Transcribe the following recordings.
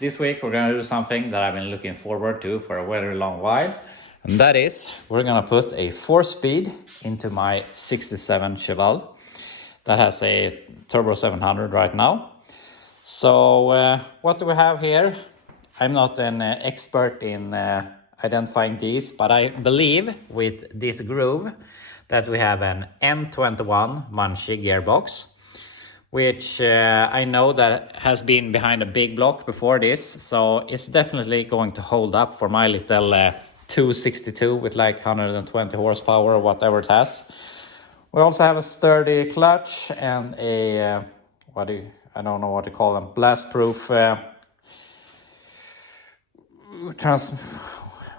This week we're gonna do something that I've been looking forward to for a very long while. And that is, we're gonna put a 4-speed into my 67 Chevelle. That has a Turbo 700 right now. So what do we have here? I'm not an expert in identifying these, but I believe with this groove that we have an M21 Muncie gearbox, which I know that has been behind a big block before this, so it's definitely going to hold up for my little 262 with like 120 horsepower or whatever it has. We also have a sturdy clutch and a I don't know what to call them, blast-proof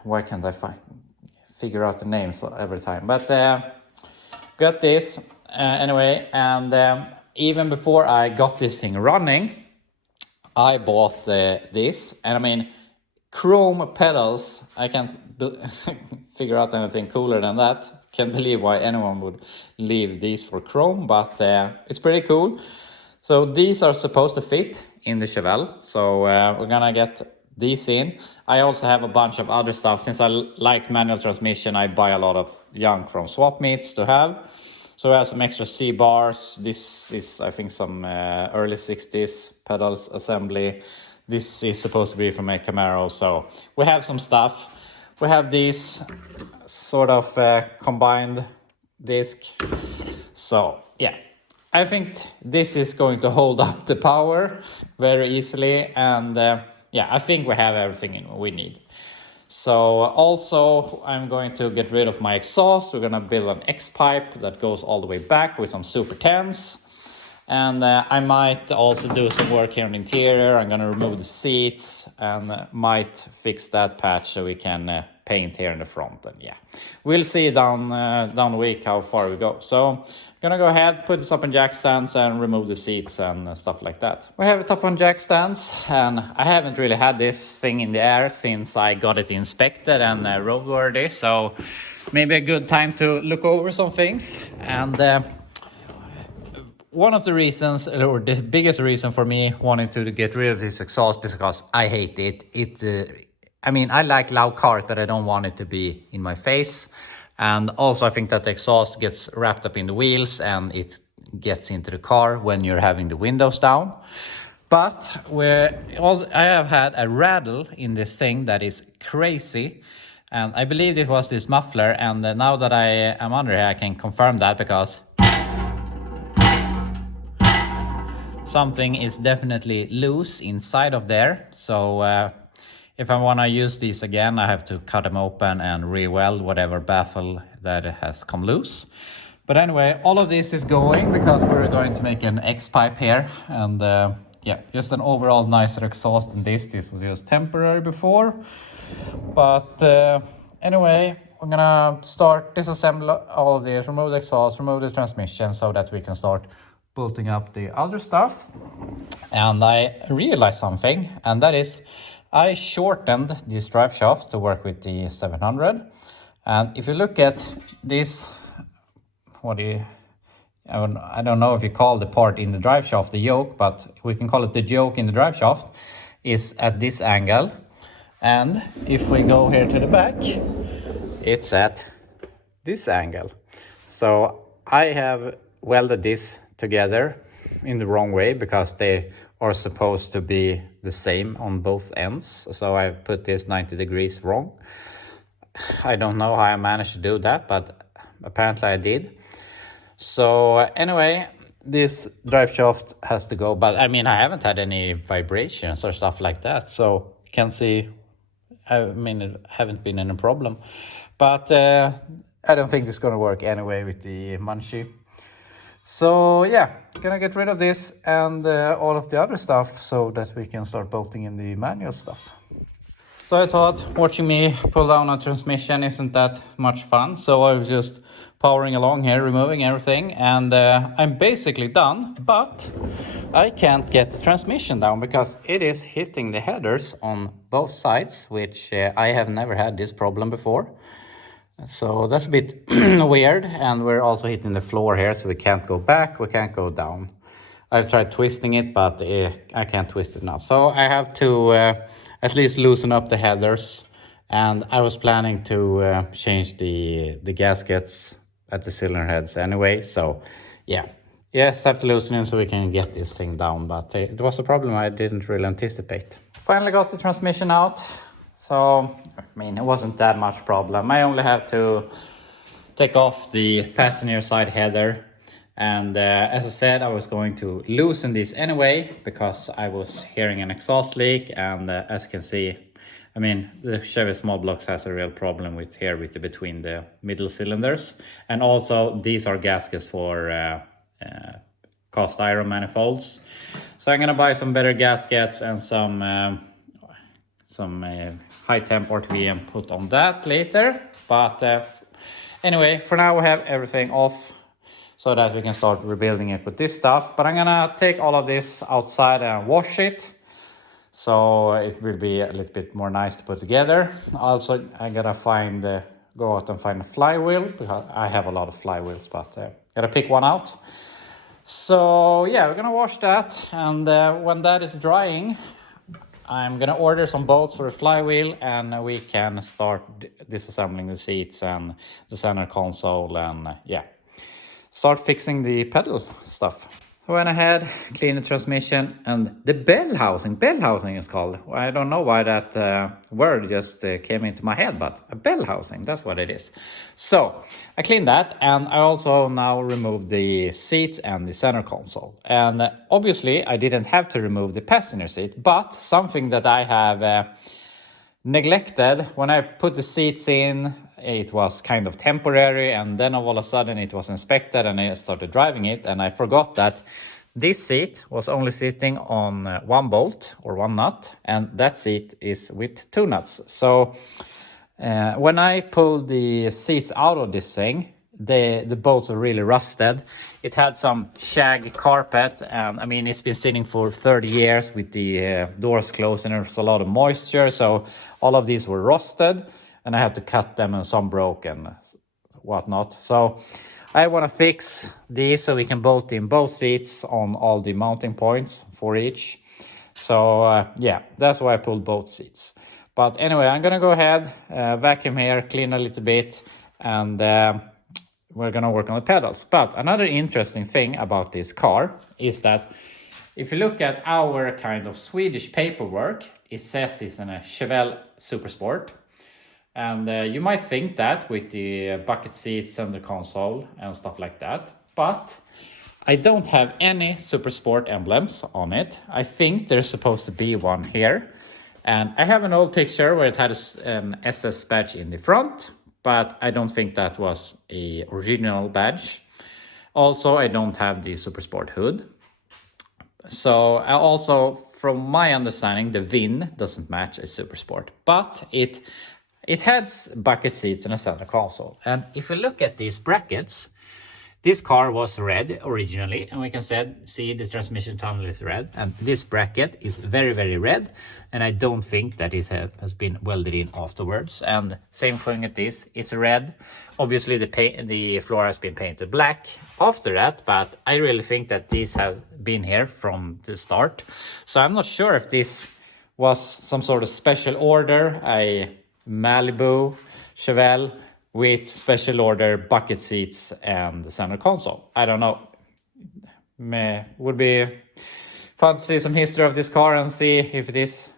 why can't I figure out the names every time? But got this anyway, and even before I got this thing running, I bought this, and I mean, chrome pedals. I can't figure out anything cooler than that. Can't believe why anyone would leave these for chrome, but it's pretty cool. So these are supposed to fit in the Chevelle, so we're gonna get these in. I also have a bunch of other stuff. Since I like manual transmission, I buy a lot of junk from swap meets to have. So I have some extra C-bars. This is, I think, some early 60s pedals assembly. This is supposed to be from a Camaro, so we have some stuff. We have these sort of combined disc. So yeah, I think this is going to hold up the power very easily, and yeah, I think we have everything we need. So also I'm going to get rid of my exhaust. We're gonna build an X-pipe that goes all the way back with some Super 10s. And I might also do some work here on the interior. I'm gonna remove the seats and might fix that patch so we can paint here in the front. And yeah, we'll see down the week how far we go. So I'm gonna go ahead, put this up on jack stands and remove the seats and stuff like that. We have it up on jack stands, and I haven't really had this thing in the air since I got it inspected and roadworthy. So maybe a good time to look over some things. And one of the reasons, or the biggest reason for me wanting to get rid of this exhaust is because I hate it. I mean, I like loud cars, but I don't want it to be in my face. And also I think that the exhaust gets wrapped up in the wheels and it gets into the car when you're having the windows down. But I have had a rattle in this thing that is crazy. And I believe it was this muffler, and now that I am under here, I can confirm that because something is definitely loose inside of there. So if I want to use these again, I have to cut them open and re-weld whatever baffle that has come loose. But anyway, all of this is going because we're going to make an X-pipe here. And yeah, just an overall nicer exhaust than this. This was just temporary before. But anyway, we're gonna start disassemble all of this, remove the exhaust, remove the transmission so that we can start bolting up the other stuff. And I realized something, and that is I shortened this drive shaft to work with the 700. And if you look at this, I don't know if you call the part in the drive shaft the yoke, but we can call it the yoke in the drive shaft, is at this angle. And if we go here to the back, it's at this angle. So I have welded this together in the wrong way because they are supposed to be the same on both ends. So I've put this 90 degrees wrong. I don't know how I managed to do that, but apparently I did. So anyway, this drive shaft has to go, but I mean, I haven't had any vibrations or stuff like that. So you can see, I mean, it haven't been any problem, but I don't think it's gonna work anyway with the Muncie. So yeah, gonna get rid of this and all of the other stuff so that we can start bolting in the manual stuff. So I thought watching me pull down a transmission isn't that much fun. So I was just powering along here, removing everything, and I'm basically done, but I can't get the transmission down because it is hitting the headers on both sides, which I have never had this problem before. So that's a bit weird, and we're also hitting the floor here, so we can't go back, we can't go down. I've tried twisting it, but I can't twist it now. So I have to at least loosen up the headers. And I was planning to change the gaskets at the cylinder heads anyway. So yeah, yes, have to loosen it so we can get this thing down. But it was a problem I didn't really anticipate. Finally got the transmission out. So, I mean, it wasn't that much problem. I only have to take off the passenger side header. And as I said, I was going to loosen this anyway, because I was hearing an exhaust leak. And as you can see, I mean, the Chevy small blocks has a real problem with here between the middle cylinders. And also these are gaskets for cast iron manifolds. So I'm gonna buy some better gaskets and some high temp RTVM put on that later. But anyway, for now we have everything off so that we can start rebuilding it with this stuff. But I'm gonna take all of this outside and wash it, so it will be a little bit more nice to put together. Also, I gotta go out and find a flywheel, because I have a lot of flywheels, but gotta pick one out. So yeah, we're gonna wash that, and when that is drying, I'm gonna order some bolts for the flywheel, and we can start disassembling the seats and the center console, and yeah, start fixing the pedal stuff. I went ahead, cleaned the transmission, and the bell housing is called. I don't know why that word just came into my head, but a bell housing, that's what it is. So I cleaned that, and I also now removed the seats and the center console. And obviously I didn't have to remove the passenger seat, but something that I have neglected when I put the seats in, it was kind of temporary, and then all of a sudden it was inspected and I started driving it, and I forgot that this seat was only sitting on one bolt or one nut, and that seat is with two nuts. So when I pulled the seats out of this thing, the bolts are really rusted. It had some shag carpet, and I mean, it's been sitting for 30 years with the doors closed, and there's a lot of moisture, so all of these were rusted, and I had to cut them, and some broke and whatnot. So I want to fix these so we can bolt in both seats on all the mounting points for each. So yeah, that's why I pulled both seats. But anyway, I'm gonna go ahead, vacuum here, clean a little bit, and we're gonna work on the pedals. But another interesting thing about this car is that if you look at our kind of Swedish paperwork, it says it's in a Chevelle Supersport. And you might think that with the bucket seats, center console and stuff like that. But I don't have any Supersport emblems on it. I think there's supposed to be one here. And I have an old picture where it had an SS badge in the front, but I don't think that was a original badge. Also, I don't have the Supersport hood. So also, from my understanding, the VIN doesn't match a Supersport, but it has bucket seats and a center console. And if you look at these brackets, this car was red originally, and we can see the transmission tunnel is red, and this bracket is very, very red, and I don't think that it has been welded in afterwards. And same thing at this, it's red. Obviously the floor has been painted black after that, but I really think that these have been here from the start. So I'm not sure if this was some sort of special order, a Malibu Chevelle with special order bucket seats and the center console. I don't know. Would be fun to see some history of this car and see if it is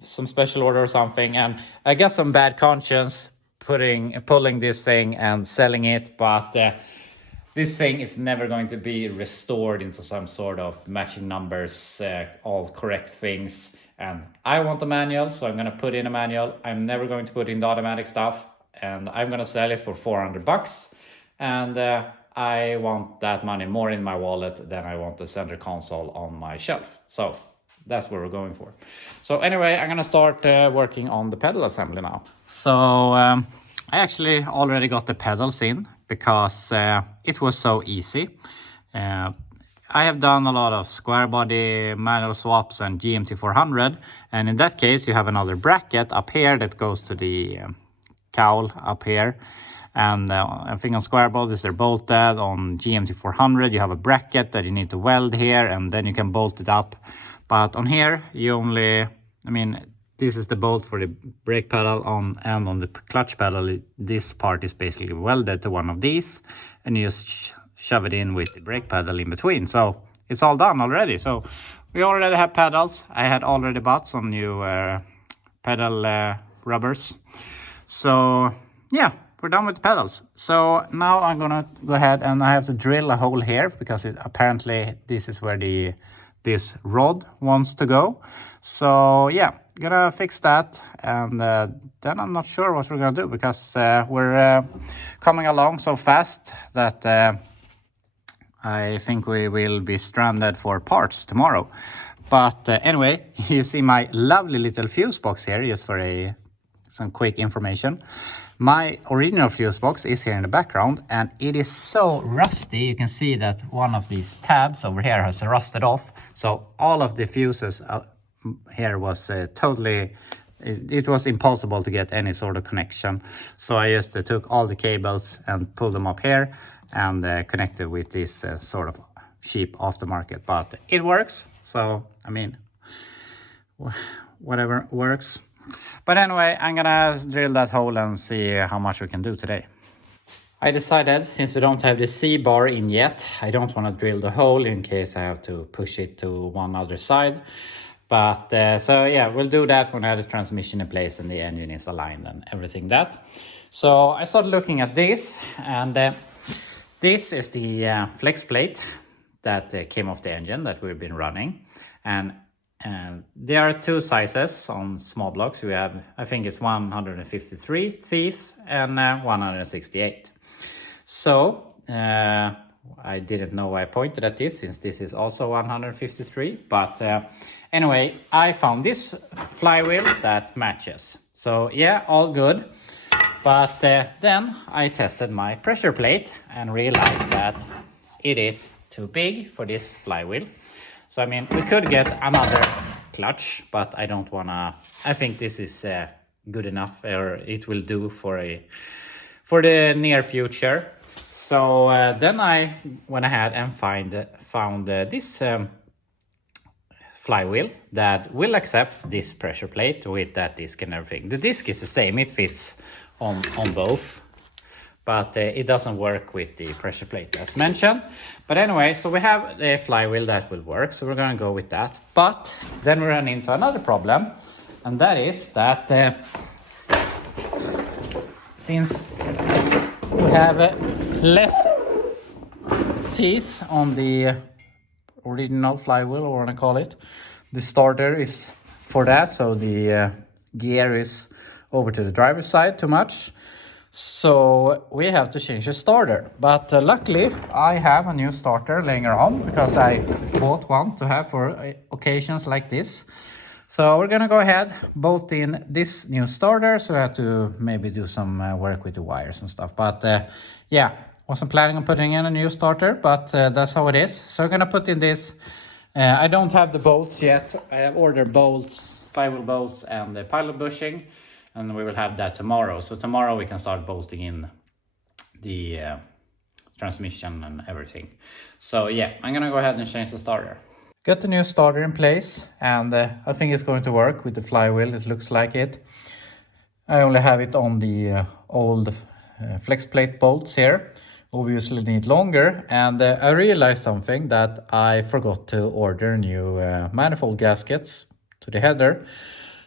some special order or something. And I got some bad conscience pulling this thing and selling it, but this thing is never going to be restored into some sort of matching numbers, all correct things. And I want a manual, so I'm gonna put in a manual. I'm never going to put in the automatic stuff, and I'm gonna sell it for $400. And I want that money more in my wallet than I want the center console on my shelf. So that's what we're going for. So anyway, I'm gonna start working on the pedal assembly now. So I actually already got the pedals in because it was so easy. I have done a lot of square body manual swaps and GMT 400, and in that case you have another bracket up here that goes to the cowl up here. And I think on square bolts they're bolted. On GMT 400 you have a bracket that you need to weld here, and then you can bolt it up. But on here you only, I mean, this is the bolt for the brake pedal and on the clutch pedal this part is basically welded to one of these, and you just shove it in with the brake pedal in between. So it's all done already. So we already have pedals. I had already bought some new pedal rubbers. So yeah, we're done with the pedals. So now I'm gonna go ahead and I have to drill a hole here because apparently this is where this rod wants to go. So yeah, gonna fix that, and then I'm not sure what we're gonna do because we're coming along so fast that I think we will be stranded for parts tomorrow. But anyway, you see my lovely little fuse box here, just for some quick information. My original fuse box is here in the background, and it is so rusty. You can see that one of these tabs over here has rusted off. So all of the fuses here was totally, it was impossible to get any sort of connection. So I just took all the cables and pulled them up here and connected with this sort of cheap aftermarket. But it works. So, I mean, whatever works. But anyway, I'm gonna drill that hole and see how much we can do today. I decided, since we don't have the C-bar in yet, I don't want to drill the hole in case I have to push it to one other side. But so yeah, we'll do that when I have the transmission in place and the engine is aligned and everything that. So I started looking at this, and this is the flex plate that came off the engine that we've been running. And there are two sizes on small blocks. We have, I think it's 153 teeth and 168. So I didn't know why I pointed at this, since this is also 153. But anyway, I found this flywheel that matches. So yeah, all good. But then I tested my pressure plate and realized that it is too big for this flywheel. So I mean, we could get another clutch, but I don't wanna. I think this is good enough, or it will do for the near future. So then I went ahead and found this flywheel that will accept this pressure plate with that disc and everything. The disc is the same; it fits on both. But it doesn't work with the pressure plate as mentioned. But anyway, so we have a flywheel that will work, so we're going to go with that. But then we run into another problem, and that is that since we have less teeth on the original flywheel, or what I call it, the starter is for that, so the gear is over to the driver's side too much. So we have to change the starter, but luckily I have a new starter laying around because I bought one to have for occasions like this. So we're gonna go ahead, bolt in this new starter, so I have to maybe do some work with the wires and stuff. But yeah, wasn't planning on putting in a new starter, but that's how it is. So I'm gonna put in this. I don't have the bolts yet. I have ordered bolts, flywheel bolts and the pilot bushing. And we will have that tomorrow. So tomorrow we can start bolting in the transmission and everything. So yeah, I'm gonna go ahead and change the starter. Got the new starter in place, and I think it's going to work with the flywheel. It looks like it. I only have it on the old flex plate bolts here. Obviously need longer, and I realized something, that I forgot to order new manifold gaskets to the header.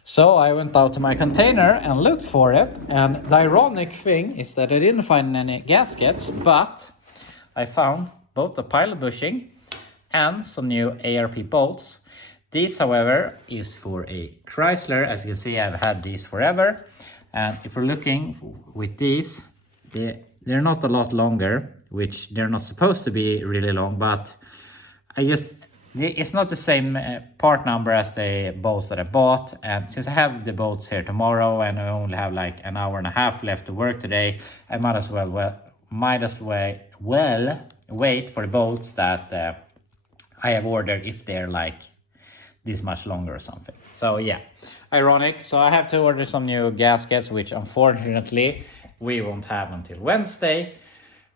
So I went out to my container and looked for it, and the ironic thing is that I didn't find any gaskets, but I found both the pilot bushing and some new ARP bolts. These, however, is for a Chrysler. As you can see, I've had these forever, and if we're looking with these, they're not a lot longer, which they're not supposed to be really long, but it's not the same part number as the bolts that I bought. And since I have the bolts here tomorrow and I only have like an hour and a half left to work today, I might as well wait for the bolts that I have ordered, if they're like this much longer or something. So yeah, ironic. So I have to order some new gaskets, which unfortunately we won't have until Wednesday.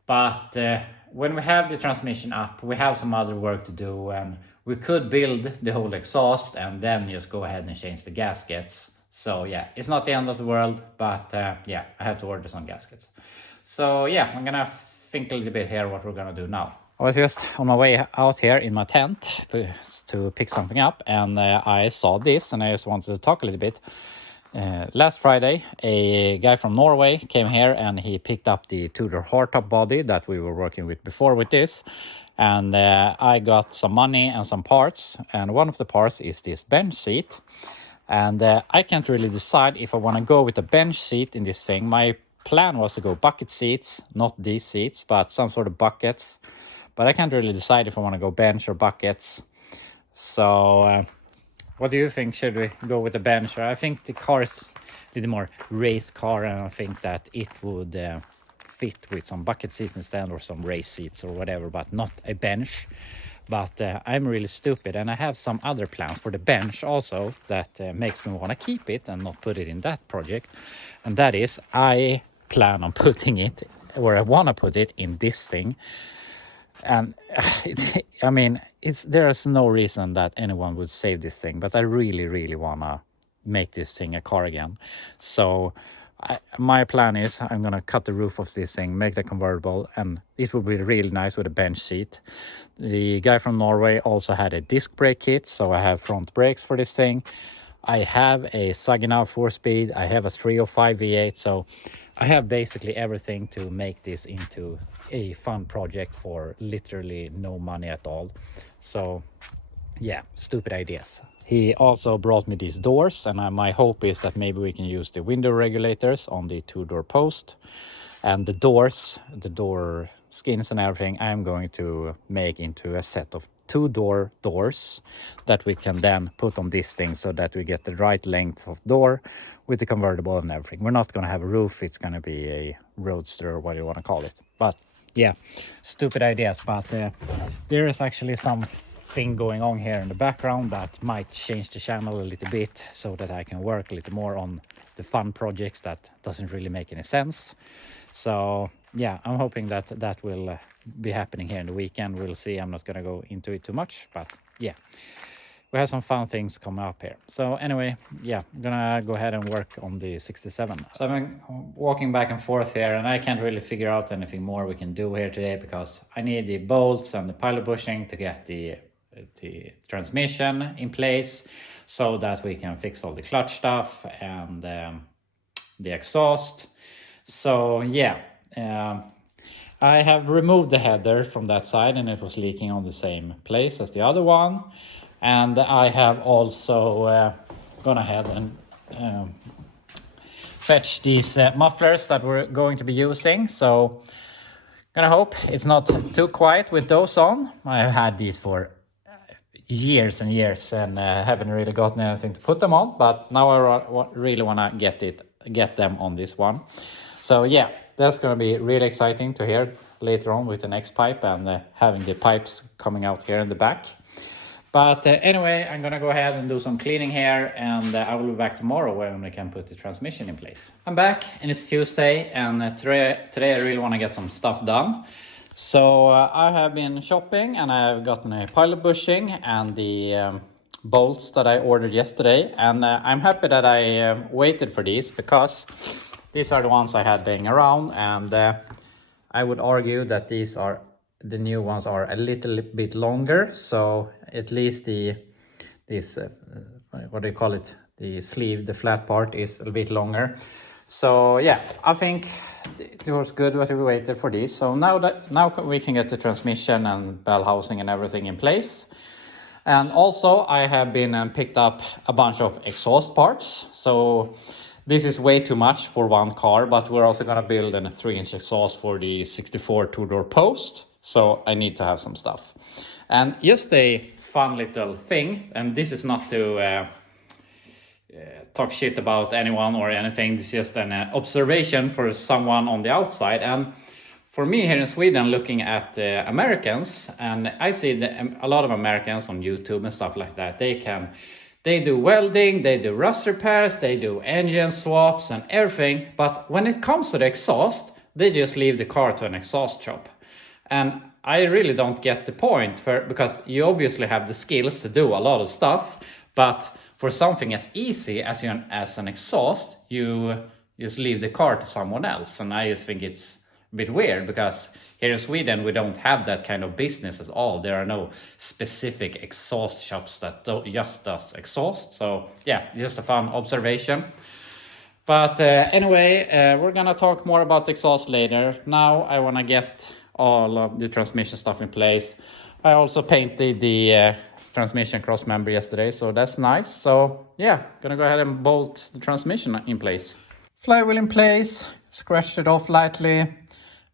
But when we have the transmission up, we have some other work to do, and we could build the whole exhaust and then just go ahead and change the gaskets. So yeah, it's not the end of the world, but yeah, I have to order some gaskets. So yeah, I'm gonna think a little bit here what we're gonna do now. I was just on my way out here in my tent to pick something up, and I saw this, and I just wanted to talk a little bit. Last Friday, a guy from Norway came here and he picked up the two-door hardtop body that we were working with before with this. And I got some money and some parts, and one of the parts is this bench seat. And I can't really decide if I want to go with a bench seat in this thing. My plan was to go bucket seats, not these seats, but some sort of buckets. But I can't really decide if I want to go bench or buckets. So what do you think? Should we go with the bench? Or I think the car is a little more race car, and I think that it would fit with some bucket seats instead, or some race seats or whatever, but not a bench. But I'm really stupid, and I have some other plans for the bench also that makes me want to keep it and not put it in that project. And that is, I plan on putting it, or I want to put it in this thing. And I mean, there's no reason that anyone would save this thing, but I really want to make this thing a car again. So my plan is I'm going to cut the roof of this thing, make the convertible, and it would be really nice with a bench seat. The guy from Norway also had a disc brake kit, so I have front brakes for this thing. I have a Saginaw 4-speed, I have a 305 V8, so I have basically everything to make this into a fun project for literally no money at all. So yeah, stupid ideas. He also brought me these doors, and my hope is that maybe we can use the window regulators on the two-door post. And the doors, the door skins and everything, I'm going to make into a set of two-door doors that we can then put on this thing, so that we get the right length of door with the convertible and everything. We're not going to have a roof, it's going to be a roadster, or what you want to call it. But yeah, stupid ideas. But there is actually something going on here in the background that might change the channel a little bit, so that I can work a little more on the fun projects that doesn't really make any sense. So yeah, I'm hoping that that will be happening here in the weekend. We'll see. I'm not going to go into it too much, but yeah, we have some fun things coming up here. So anyway, yeah, I'm gonna go ahead and work on the 67. So I've been walking back and forth here, and I can't really figure out anything more we can do here today, because I need the bolts and the pilot bushing to get the transmission in place, so that we can fix all the clutch stuff and the exhaust. So yeah, I have removed the header from that side, and it was leaking on the same place as the other one. And I have also gone ahead and fetch these mufflers that we're going to be using. So gonna hope it's not too quiet with those on. I've had these for years and years, and haven't really gotten anything to put them on, but now I really want to get them on this one. So yeah, that's going to be really exciting to hear later on with the next pipe, and having the pipes coming out here in the back. But anyway, I'm going to go ahead and do some cleaning here, and I will be back tomorrow when we can put the transmission in place. I'm back, and it's Tuesday, and today I really want to get some stuff done. So I have been shopping, and I've gotten a pilot bushing and the bolts that I ordered yesterday. And I'm happy that I waited for these, because these are the ones I had laying around, and I would argue that the new ones are a little bit longer. So at least what do you call it? The sleeve, the flat part is a bit longer. So yeah, I think it was good that we waited for this. So now we can get the transmission and bell housing and everything in place. And also I have been and picked up a bunch of exhaust parts. So this is way too much for one car, but we're also going to build a 3-inch exhaust for the 64 two-door post. So I need to have some stuff. And just a fun little thing, and this is not to talk shit about anyone or anything. This is just an observation for someone on the outside. And for me here in Sweden, looking at Americans, and I see a lot of Americans on YouTube and stuff like that, they can They do welding, they do rust repairs, they do engine swaps and everything. But when it comes to the exhaust, they just leave the car to an exhaust shop. And I really don't get the point, because you obviously have the skills to do a lot of stuff. But for something as easy as an exhaust, you just leave the car to someone else. And I just think it's a bit weird, because here in Sweden we don't have that kind of business at all. There are no specific exhaust shops that just does exhaust. So yeah, just a fun observation. But anyway, we're gonna talk more about exhaust later. Now I want to get all of the transmission stuff in place. I also painted the transmission cross member yesterday, so that's nice. So yeah, gonna go ahead and bolt the transmission in place. Flywheel in place, scratched it off lightly.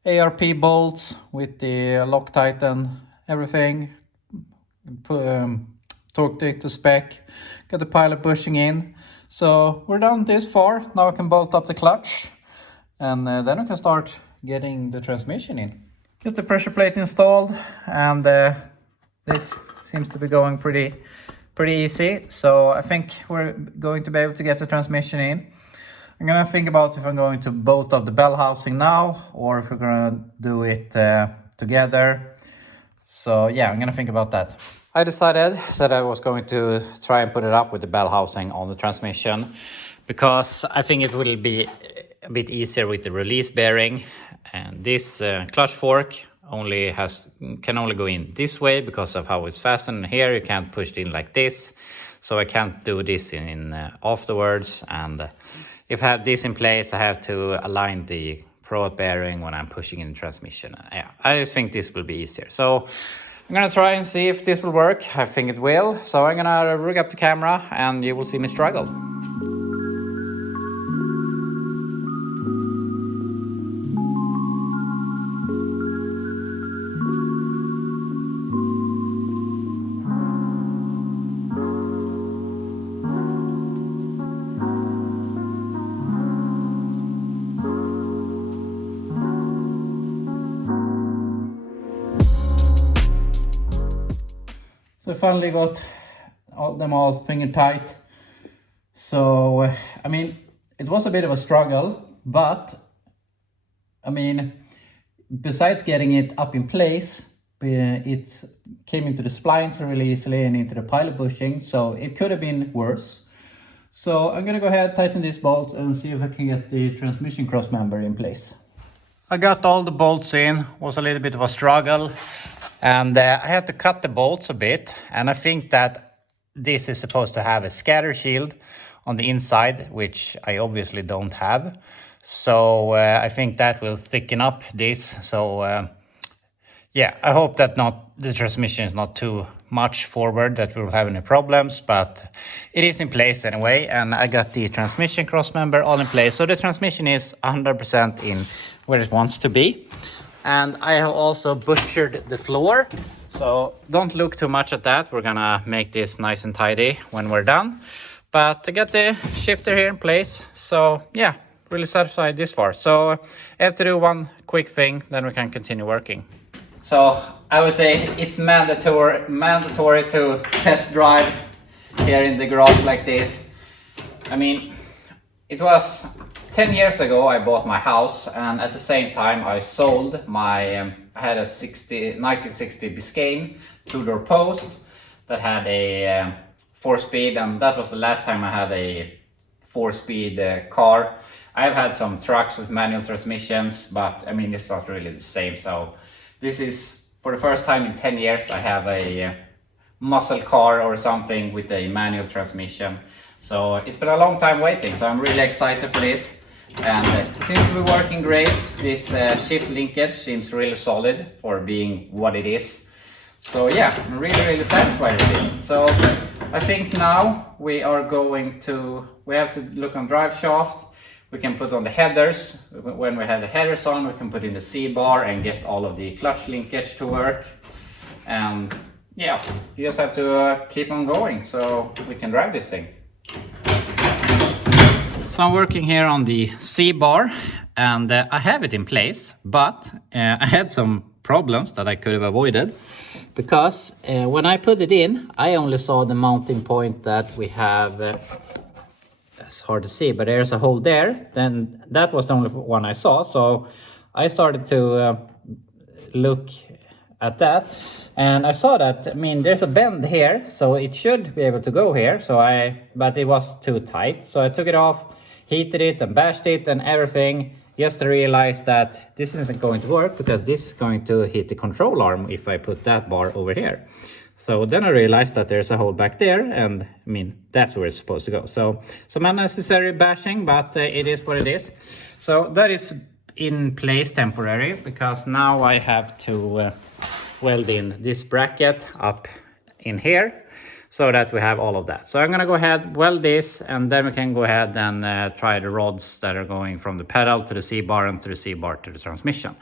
ARP bolts with the Loctite and everything. Torqued it to spec. Got the pilot bushing in. So we're done this far. Now I can bolt up the clutch. And then I can start getting the transmission in. Get the pressure plate installed. And this seems to be going pretty easy. So I think we're going to be able to get the transmission in. I'm gonna think about if I'm going to bolt up the bell housing now or if we're gonna do it together. So yeah, I'm gonna think about that. I decided that I was going to try and put it up with the bell housing on the transmission, because I think it will be a bit easier with the release bearing. And this clutch fork can only go in this way because of how it's fastened. Here you can't push it in like this, so I can't do this in afterwards. And if I have this in place, I have to align the probe bearing when I'm pushing in the transmission. Yeah, I think this will be easier. So I'm gonna try and see if this will work. I think it will. So I'm gonna rig up the camera and you will see me struggle. So I finally got them all finger tight. So, I mean, it was a bit of a struggle, but I mean, besides getting it up in place, it came into the splines really easily and into the pilot bushing, so it could have been worse. So I'm gonna go ahead, tighten these bolts and see if I can get the transmission cross member in place. I got all the bolts in, was a little bit of a struggle. And I had to cut the bolts a bit, and I think that this is supposed to have a scatter shield on the inside, which I obviously don't have. So I think that will thicken up this. So yeah, I hope that the transmission is not too much forward, that we'll have any problems, but it is in place anyway. And I got the transmission cross member all in place. So the transmission is 100% in where it wants to be. And I have also butchered the floor, so don't look too much at that. We're gonna make this nice and tidy when we're done. But I got the shifter here in place, so yeah, really satisfied this far. So I have to do one quick thing, then we can continue working. So I would say it's mandatory to test drive here in the garage like this. I mean, it was 10 years ago I bought my house, and at the same time I sold my, I had a 1960 Biscayne 2-door post that had a 4-speed, and that was the last time I had a 4-speed car. I've had some trucks with manual transmissions, but I mean, it's not really the same. So this is, for the first time in 10 years, I have a muscle car or something with a manual transmission. So it's been a long time waiting, so I'm really excited for this. And it seems to be working great. This shift linkage seems really solid for being what it is. So yeah, I'm really satisfied with this. So I think now we have to look on drive shaft. We can put on the headers. When we have the headers on, we can put in the C-bar and get all of the clutch linkage to work. And yeah, you just have to keep on going so we can drive this thing. So I'm working here on the C-bar, and I have it in place, but I had some problems that I could have avoided. because when I put it in, I only saw the mounting point that we have. It's hard to see, but there's a hole there. Then that was the only one I saw. So I started to look at that, and I saw that, I mean, there's a bend here, so it should be able to go here. But it was too tight, so I took it off, heated it and bashed it and everything, just to realize that this isn't going to work, because this is going to hit the control arm if I put that bar over here. So then I realized that there's a hole back there, and I mean, that's where it's supposed to go. So some unnecessary bashing, but it is what it is. So that is in place temporary, because now I have to weld in this bracket up in here, so that we have all of that. So I'm gonna go ahead, weld this, and then we can go ahead and try the rods that are going from the pedal to the C-bar and to the C-bar to the transmission.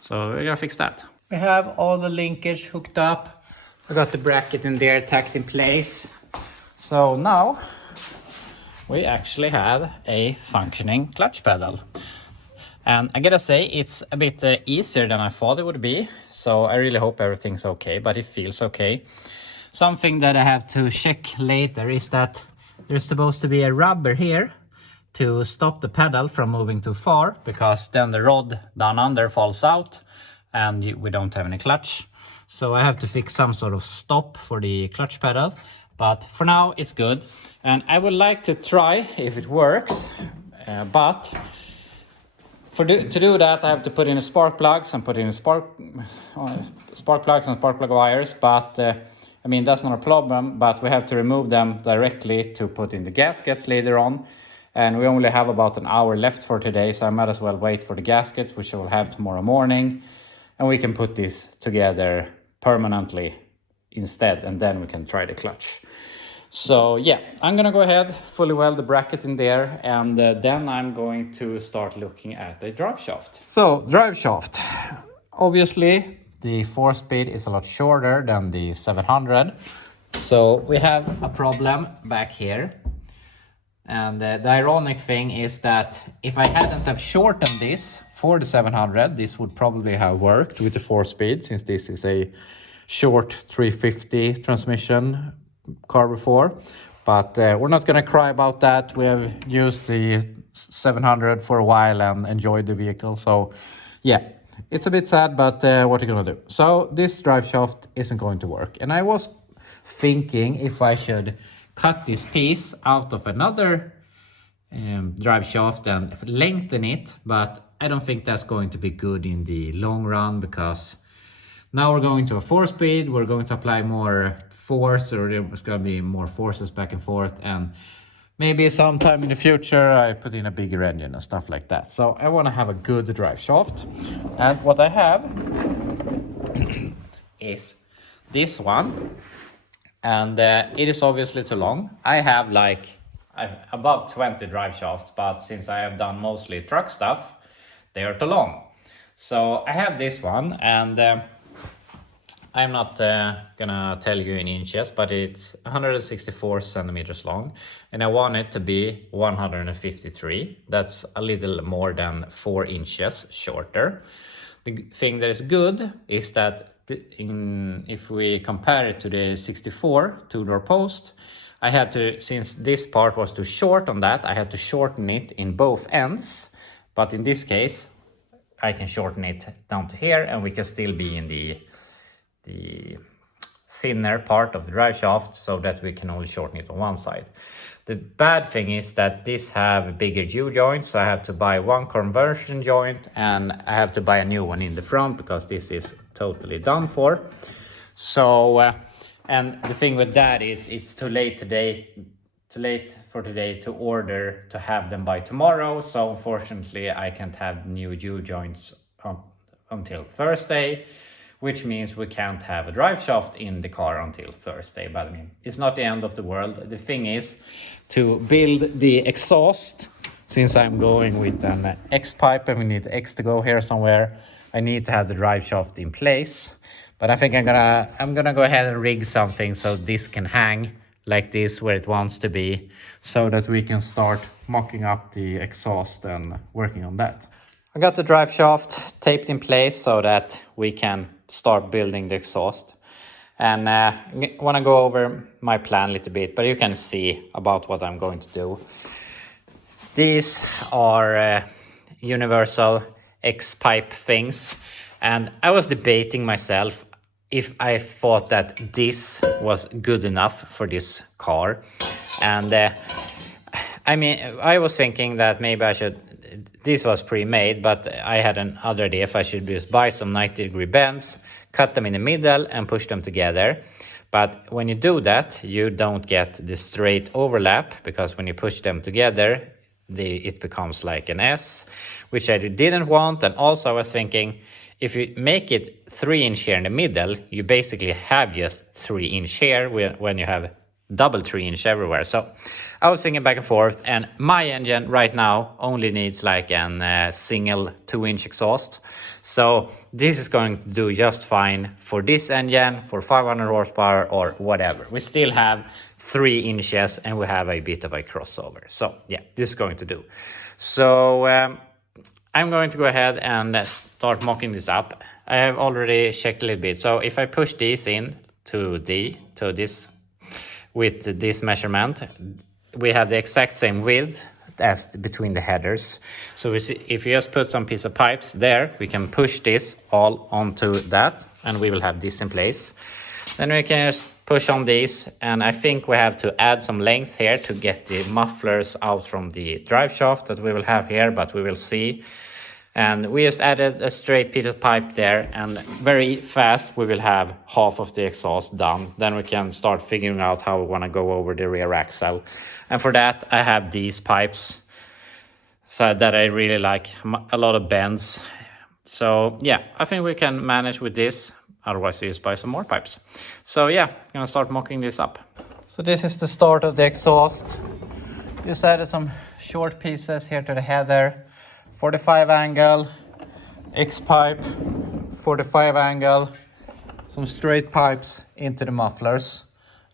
So we're gonna fix that. We have all the linkage hooked up. I got the bracket in there tacked in place. So now we actually have a functioning clutch pedal. And I gotta say, it's a bit easier than I thought it would be. So I really hope everything's okay, but it feels okay. Something that I have to check later is that there's supposed to be a rubber here to stop the pedal from moving too far, because then the rod down under falls out and we don't have any clutch. So I have to fix some sort of stop for the clutch pedal, but for now it's good. And I would like to try if it works, but to do that I have to put in a spark plugs and put in a spark plugs and spark plug wires, but I mean, that's not a problem, but we have to remove them directly to put in the gaskets later on. And we only have about an hour left for today, so I might as well wait for the gasket, which I will have tomorrow morning. And we can put this together permanently instead, and then we can try the clutch. So yeah, I'm gonna go ahead, fully weld the bracket in there, and then I'm going to start looking at the drive shaft. So drive shaft, obviously the 4-speed is a lot shorter than the 700. So we have a problem back here. And the ironic thing is that if I hadn't have shortened this for the 700, this would probably have worked with the 4-speed, since this is a short 350 transmission car before. But we're not gonna cry about that. We have used the 700 for a while and enjoyed the vehicle. So yeah, it's a bit sad, but what are you gonna do? So this drive shaft isn't going to work. And I was thinking if I should cut this piece out of another drive shaft and lengthen it, but I don't think that's going to be good in the long run, because now we're going to a 4-speed, we're going to apply more force, or there's going to be more forces back and forth, and maybe sometime in the future I put in a bigger engine and stuff like that. So I want to have a good drive shaft, and what I have is this one. And it is obviously too long. I have above 20 drive shafts, but since I have done mostly truck stuff, they are too long. So I have this one, and I'm not gonna tell you in inches, but it's 164 centimeters long, and I want it to be 153. That's a little more than 4 inches shorter. The thing that is good is that if we compare it to the 64 two-door post, I had to, since this part was too short on that, I had to shorten it in both ends. But in this case, I can shorten it down to here, and we can still be in the thinner part of the drive shaft, so that we can only shorten it on one side. The bad thing is that this have bigger U-joints, so I have to buy one conversion joint, and I have to buy a new one in the front, because this is totally done for. So and the thing with that is it's too late for today to order to have them by tomorrow. So unfortunately I can't have new U-joints until Thursday, which means we can't have a drive shaft in the car until Thursday. But I mean, it's not the end of the world. The thing is to build the exhaust, since I'm going with an X pipe and we need X to go here somewhere, I need to have the drive shaft in place. But I think I'm gonna go ahead and rig something so this can hang like this where it wants to be, so that we can start mocking up the exhaust and working on that. I got the drive shaft taped in place so that we can start building the exhaust. and want to go over my plan a little bit, but you can see about what I'm going to do. These are universal X-pipe things, and I was debating myself if I thought that this was good enough for this car. And I mean, I was thinking that maybe I should, this was pre-made, but I had another idea if I should just buy some 90-degree bends, cut them in the middle and push them together. But when you do that, you don't get the straight overlap, because when you push them together, it becomes like an S, which I didn't want. And also I was thinking, if you make it 3-inch here in the middle, you basically have just 3-inch here when you have double 3-inch everywhere. So I was thinking back and forth, and my engine right now only needs like a single 2-inch exhaust. So this is going to do just fine for this engine, for 500 horsepower or whatever. We still have 3 inches and we have a bit of a crossover. So yeah, this is going to do. So I'm going to go ahead and start mocking this up. I have already checked a little bit. So if I push these in to this with this measurement, we have the exact same width as between the headers. So if you just put some piece of pipes there, we can push this all onto that, and we will have this in place. Then we can just push on these, and I think we have to add some length here to get the mufflers out from the drive shaft that we will have here, but we will see. And we just added a straight piece of pipe there, and very fast we will have half of the exhaust done. Then we can start figuring out how we want to go over the rear axle. And for that I have these pipes so that I really like, a lot of bends. So yeah, I think we can manage with this. Otherwise we just buy some more pipes. So yeah, I'm gonna start mocking this up. So this is the start of the exhaust. Just added some short pieces here to the header. 45 angle, X-pipe, 45 angle, some straight pipes into the mufflers.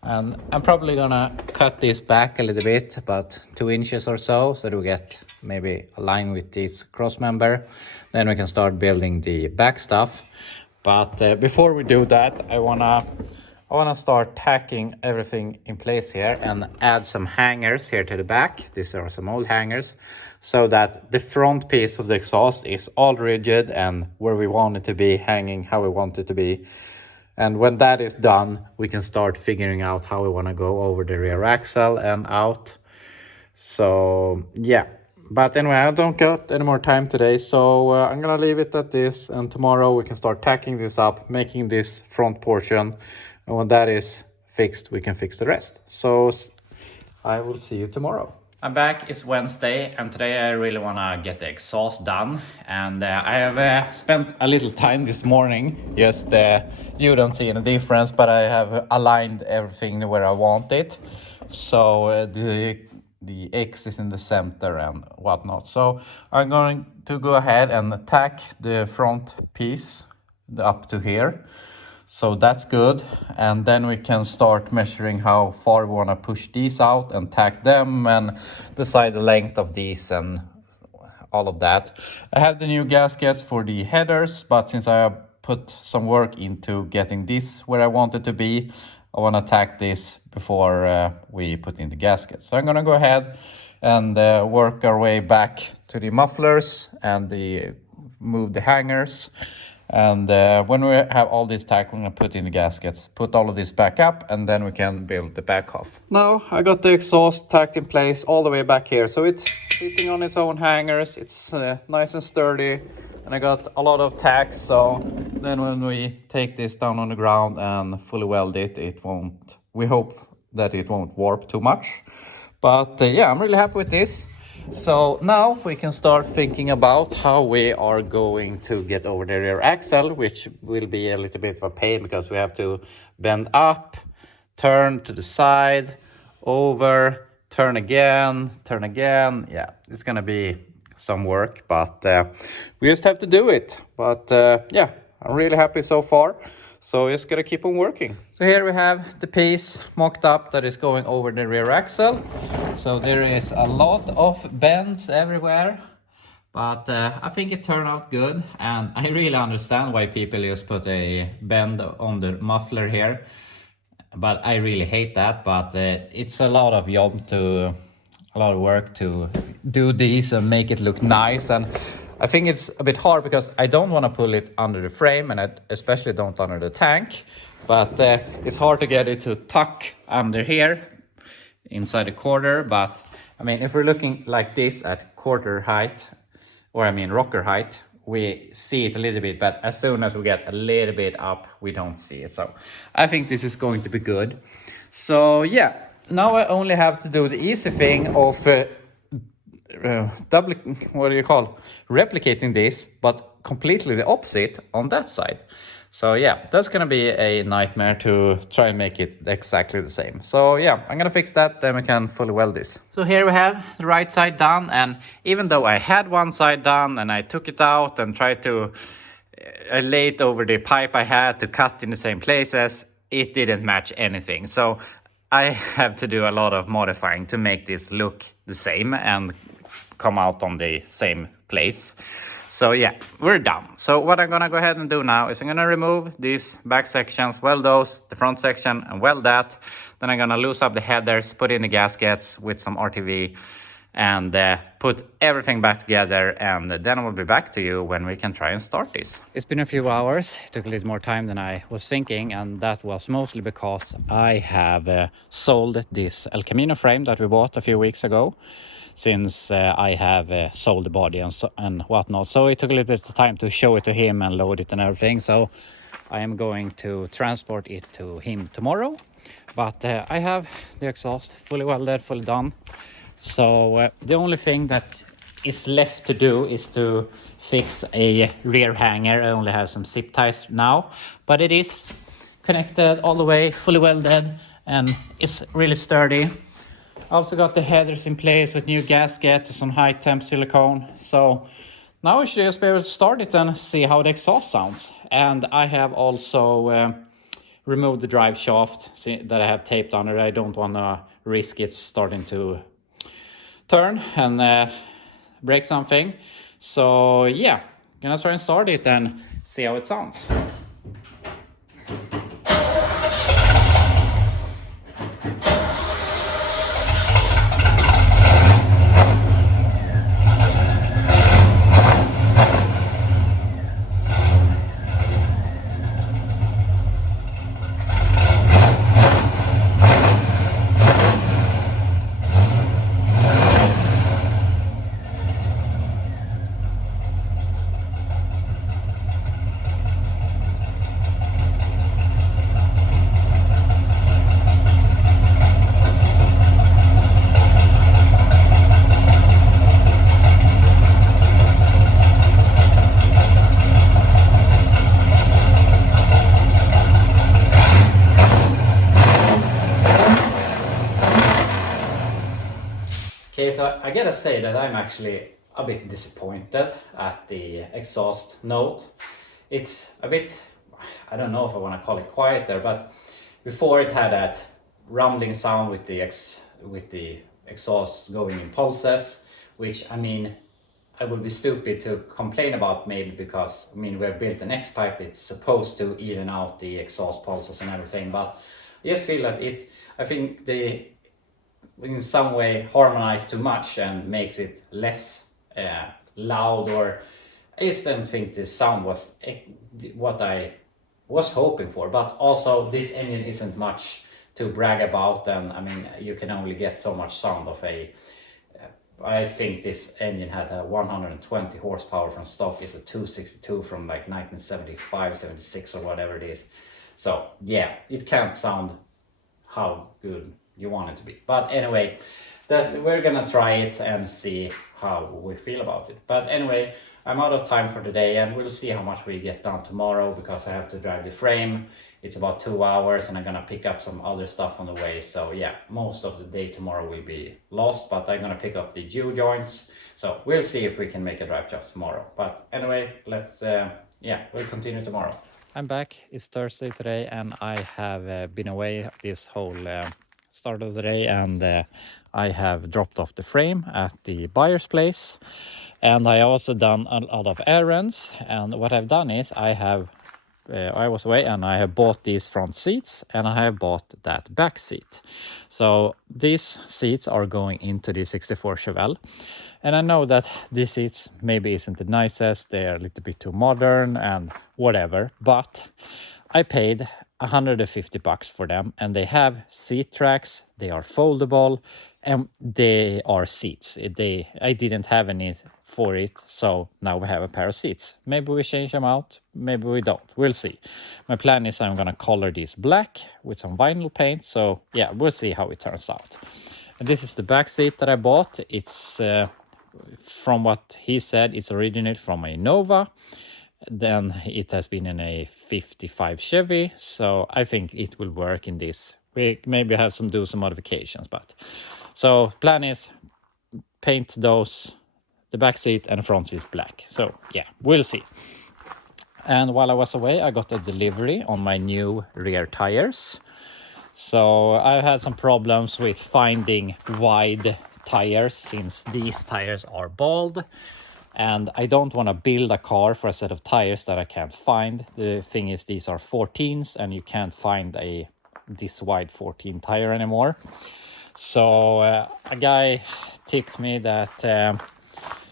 And I'm probably gonna cut this back a little bit, about 2 inches or so that we get maybe aligned with this cross member. Then we can start building the back stuff. But before we do that, I wanna start tacking everything in place here and add some hangers here to the back. These are some old hangers, so that the front piece of the exhaust is all rigid and where we want it to be, hanging how we want it to be. And when that is done, we can start figuring out how we want to go over the rear axle and out. So yeah, but anyway, I don't got any more time today, so I'm gonna leave it at this, and tomorrow we can start tacking this up, making this front portion, and when that is fixed, we can fix the rest. So I will see you tomorrow. I'm back, it's Wednesday, and today I really want to get the exhaust done. And I have spent a little time this morning, just you don't see any difference, but I have aligned everything where I want it. So the X is in the center and whatnot. So I'm going to go ahead and tack the front piece up to here. So that's good, and then we can start measuring how far we want to push these out and tack them and decide the length of these and all of that. I have the new gaskets for the headers, but since I have put some work into getting this where I want it to be, I want to tack this before we put in the gaskets. So I'm going to go ahead and work our way back to the mufflers and move the hangers. And when we have all this tack, we're going to put in the gaskets, put all of this back up, and then we can build the back half. Now I got the exhaust tacked in place all the way back here. So it's sitting on its own hangers. It's nice and sturdy. And I got a lot of tacks. So then when we take this down on the ground and fully weld it, we hope that it won't warp too much. But yeah, I'm really happy with this. So now we can start thinking about how we are going to get over the rear axle, which will be a little bit of a pain because we have to bend up, turn to the side, over, turn again. Yeah, it's going to be some work, but we just have to do it. But yeah, I'm really happy so far. So just gotta keep on working. So here we have the piece mocked up that is going over the rear axle. So there is a lot of bends everywhere, but I think it turned out good. And I really understand why people just put a bend on the muffler here. but I really hate that. But it's a lot of work to do these and make it look nice. And I think it's a bit hard because I don't want to pull it under the frame, and I especially don't under the tank. But it's hard to get it to tuck under here inside the quarter. But I mean, if we're looking like this at quarter height, or I mean rocker height, we see it a little bit, but as soon as we get a little bit up, we don't see it. So I think this is going to be good. So yeah, now I only have to do the easy thing of replicating this, but completely the opposite on that side. So yeah, that's gonna be a nightmare to try and make it exactly the same. So yeah, I'm gonna fix that, then we can fully weld this. So here we have the right side done, and even though I had one side done and I took it out and tried to lay it over the pipe I had to cut in the same places, it didn't match anything. So I have to do a lot of modifying to make this look the same and come out on the same place. So yeah, we're done. So what I'm gonna go ahead and do now is I'm gonna remove these back sections, weld those, the front section, and weld that. Then I'm gonna loose up the headers, put in the gaskets with some RTV, and put everything back together, and then we'll be back to you when we can try and start this. It's been a few hours. It took a little more time than I was thinking, and that was mostly because I have sold this El Camino frame that we bought a few weeks ago, since I have sold the body and whatnot. So it took a little bit of time to show it to him and load it and everything. So I am going to transport it to him tomorrow. But I have the exhaust fully welded, fully done. So the only thing that is left to do is to fix a rear hanger. I only have some zip ties now, but it is connected all the way, fully welded, and it's really sturdy. I also got the headers in place with new gaskets, some high temp silicone. So now we should just be able to start it and see how the exhaust sounds. And I have also removed the drive shaft that I have taped on it. I don't want to risk it starting to turn and break something. So yeah, gonna try and start it and see how it sounds. Okay, so I gotta say that I'm actually a bit disappointed at the exhaust note. It's a bit, I don't know if I want to call it quieter, but before it had that rumbling sound with the exhaust going in pulses, which I mean, I would be stupid to complain about, maybe because I mean we have built an X pipe, it's supposed to even out the exhaust pulses and everything, but I just feel that I think they in some way harmonize too much and makes it less loud, or I just don't think the sound was what I was hoping for. But also this engine isn't much to brag about, and I mean you can only get so much sound of I think this engine had a 120 horsepower from stock. It's a 262 from like 1975, 76 or whatever it is. So yeah, it can't sound how good you want it to be. But anyway, we're gonna try it and see how we feel about it. But anyway, I'm out of time for today, and we'll see how much we get done tomorrow, because I have to drive the frame. It's about 2 hours, and I'm gonna pick up some other stuff on the way. So yeah, most of the day tomorrow will be lost, but I'm gonna pick up the Jew joints. So we'll see if we can make a drive job tomorrow. But anyway, let's we'll continue tomorrow. I'm back. It's Thursday today, and I have been away this whole start of the day, and I have dropped off the frame at the buyer's place, and I also done a lot of errands. And what I've done is I have I was away, and I have bought these front seats and I have bought that back seat. So these seats are going into the 64 Chevelle. And I know that these seats maybe isn't the nicest, they're a little bit too modern and whatever, but I paid $150 for them, and they have seat tracks, they are foldable, and they are seats. I didn't have any for it, so now we have a pair of seats. Maybe we change them out, maybe we don't, we'll see. My plan is I'm gonna color these black with some vinyl paint, so yeah, we'll see how it turns out. And this is the back seat that I bought. It's from what he said, it's originated from a Nova. Then it has been in a 55 Chevy, so I think it will work in this. We maybe have do some modifications, but so plan is paint those, the back seat and the front seat black. So yeah, we'll see. And while I was away, I got a delivery on my new rear tires. So I had some problems with finding wide tires since these tires are bald. And I don't want to build a car for a set of tires that I can't find. The thing is, these are 14s and you can't find this wide 14 tire anymore. So a guy tipped me that,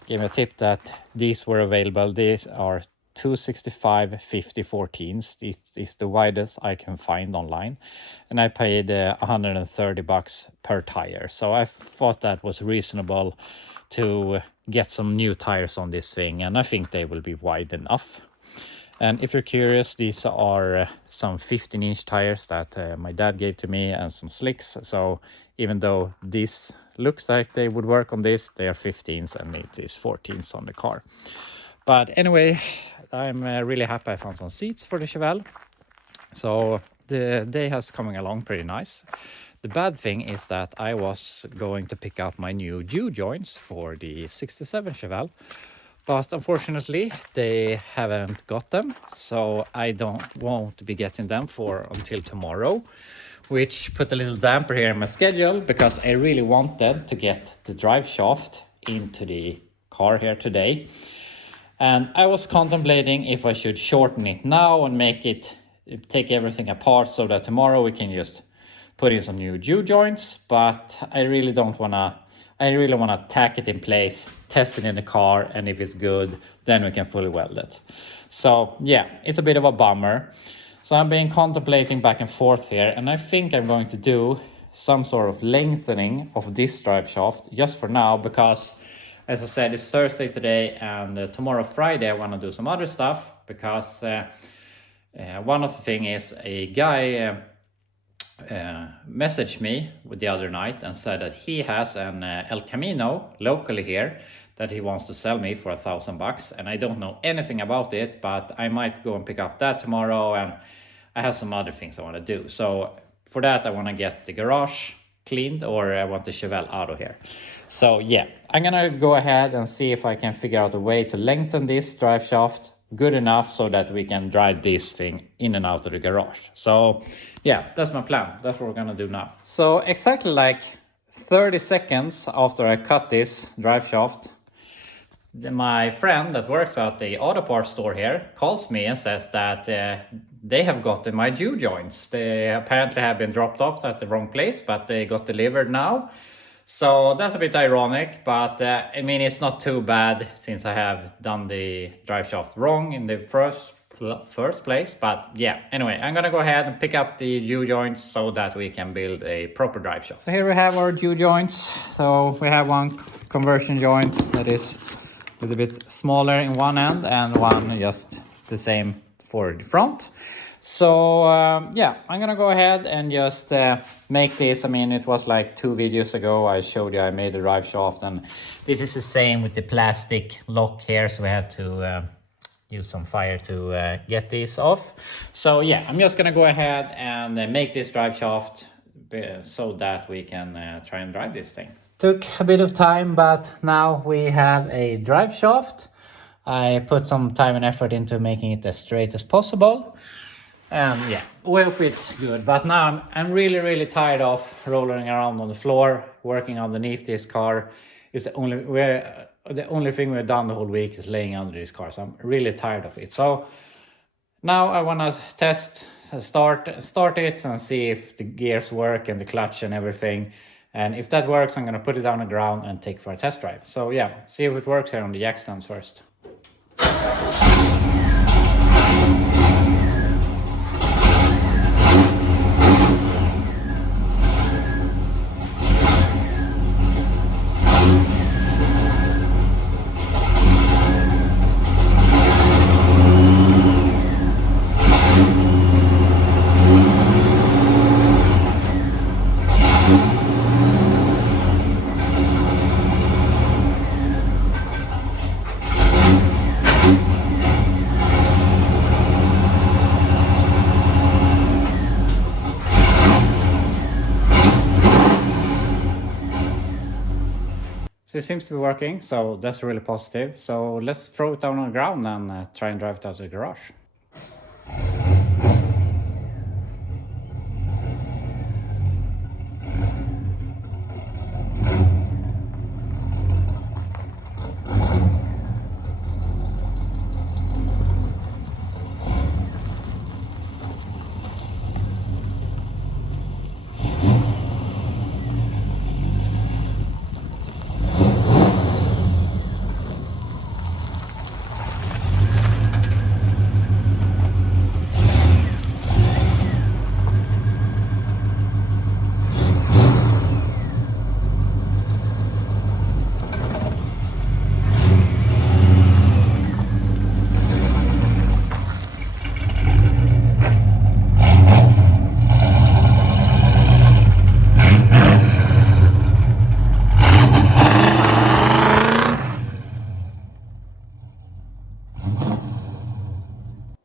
gave me a tip that these were available. These are 265 50 14s. It is the widest I can find online. And I paid $130 per tire. So I thought that was reasonable to get some new tires on this thing, and I think they will be wide enough. And if you're curious, these are some 15-inch tires that my dad gave to me, and some slicks. So even though this looks like they would work on this, they are 15s and it is 14s on the car. But anyway, I'm really happy I found some seats for the Chevelle. So the day has coming along pretty nice. The bad thing is that I was going to pick up my new U-joints for the 67 Chevelle, but unfortunately they haven't got them, so I won't be getting them until tomorrow, which put a little damper here in my schedule, because I really wanted to get the drive shaft into the car here today. And I was contemplating if I should shorten it now and take everything apart so that tomorrow we can just put in some new U-joints, but I really want to tack it in place, test it in the car, and if it's good, then we can fully weld it. So yeah, it's a bit of a bummer. So I've been contemplating back and forth here, and I think I'm going to do some sort of lengthening of this drive shaft just for now, because as I said, it's Thursday today, and tomorrow Friday I want to do some other stuff, because one of the thing is a guy messaged me the other night and said that he has an El Camino locally here that he wants to sell me for $1,000, and I don't know anything about it, but I might go and pick up that tomorrow, and I have some other things I want to do. So for that I want to get the garage cleaned, or I want the Chevelle out of here. So yeah, I'm gonna go ahead and see if I can figure out a way to lengthen this drive shaft good enough so that we can drive this thing in and out of the garage. So yeah, that's my plan. That's what we're gonna do now. So exactly like 30 seconds after I cut this drive shaft, my friend that works at the auto parts store here calls me and says that they have gotten my U-joints. They apparently have been dropped off at the wrong place, but they got delivered now. So that's a bit ironic, but I mean, it's not too bad since I have done the drive shaft wrong in the first place. But yeah, anyway, I'm gonna go ahead and pick up the U-joints so that we can build a proper drive shaft. So here we have our U-joints. So we have one conversion joint that is a little bit smaller in one end, and one just the same for the front. So yeah, I'm gonna go ahead and just make this. I mean, it was like 2 videos ago I showed you I made a drive shaft, and this is the same with the plastic lock here, so we had to use some fire to get this off. So yeah, I'm just gonna go ahead and make this drive shaft so that we can try and drive this thing. Took a bit of time, but now we have a drive shaft. I put some time and effort into making it as straight as possible. And yeah, we hope it's good. But now I'm really tired of rolling around on the floor, working underneath this car. Is the only thing we've done the whole week is laying under this car. So I'm really tired of it. So Now I want to start it and see if the gears work and the clutch and everything. And if that works, I'm going to put it on the ground and take for a test drive. So yeah, see if it works here on the jack stands first. So it seems to be working, so that's really positive. So let's throw it down on the ground and try and drive it out to the garage.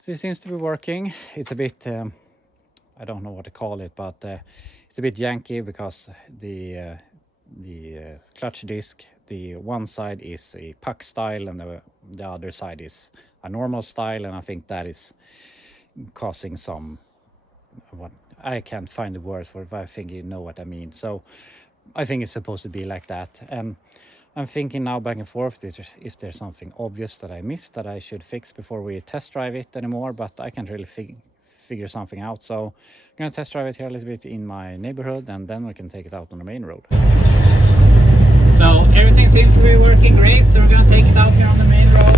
So it seems to be working. It's a bit, I don't know what to call it, but it's a bit janky because the clutch disc, the one side is a puck style and the other side is a normal style, and I think that is causing some, what I can't find the word for it, but I think you know what I mean. So I think it's supposed to be like that. I'm thinking now back and forth if there's something obvious that I missed that I should fix before we test drive it anymore, but I can't really figure something out. So I'm gonna test drive it here a little bit in my neighborhood, and then we can take it out on the main road. So everything seems to be working great, so we're gonna take it out here on the main road.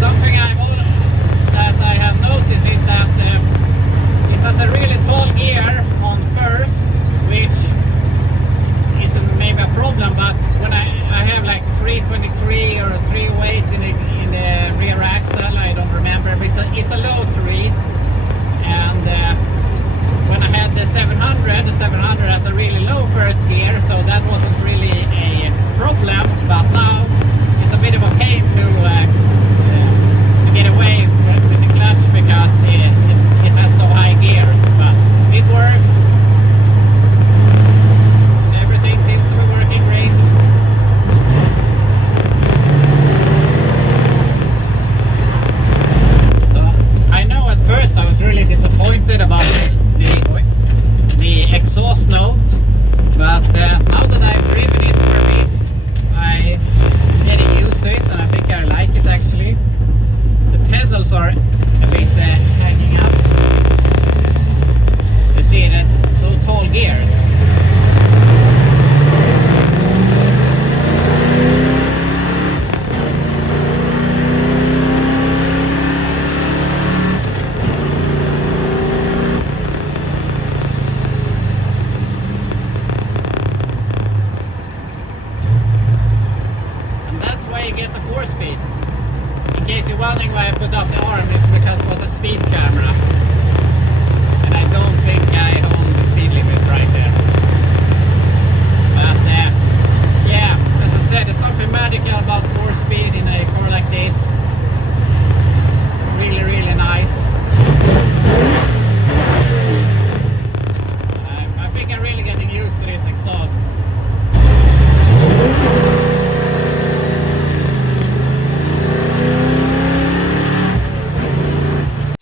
Something that I have noticed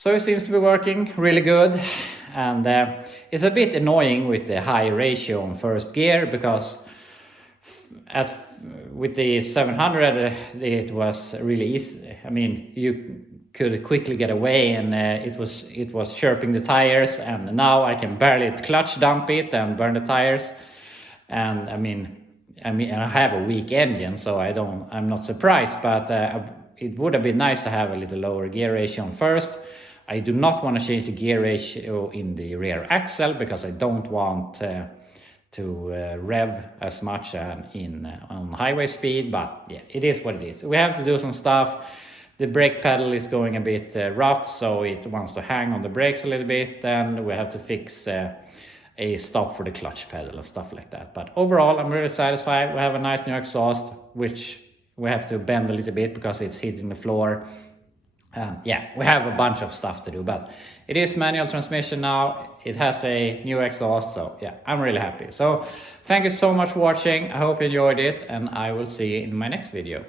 So it seems to be working really good, and it's a bit annoying with the high ratio on first gear, because with the 700 it was really easy. I mean, you could quickly get away, and it was chirping the tires, and now I can barely clutch dump it and burn the tires. And I mean I have a weak engine, so I'm not surprised, but it would have been nice to have a little lower gear ratio on first. I do not want to change the gear ratio in the rear axle, because I don't want to rev as much on highway speed. But yeah, it is what it is. We have to do some stuff. The brake pedal is going a bit rough, so it wants to hang on the brakes a little bit, and we have to fix a stop for the clutch pedal and stuff like that. But overall, I'm really satisfied. We have a nice new exhaust, which we have to bend a little bit because it's hitting the floor. Yeah, we have a bunch of stuff to do, but it is manual transmission now. It has a new exhaust, so yeah, I'm really happy. So thank you so much for watching. I hope you enjoyed it, and I will see you in my next video.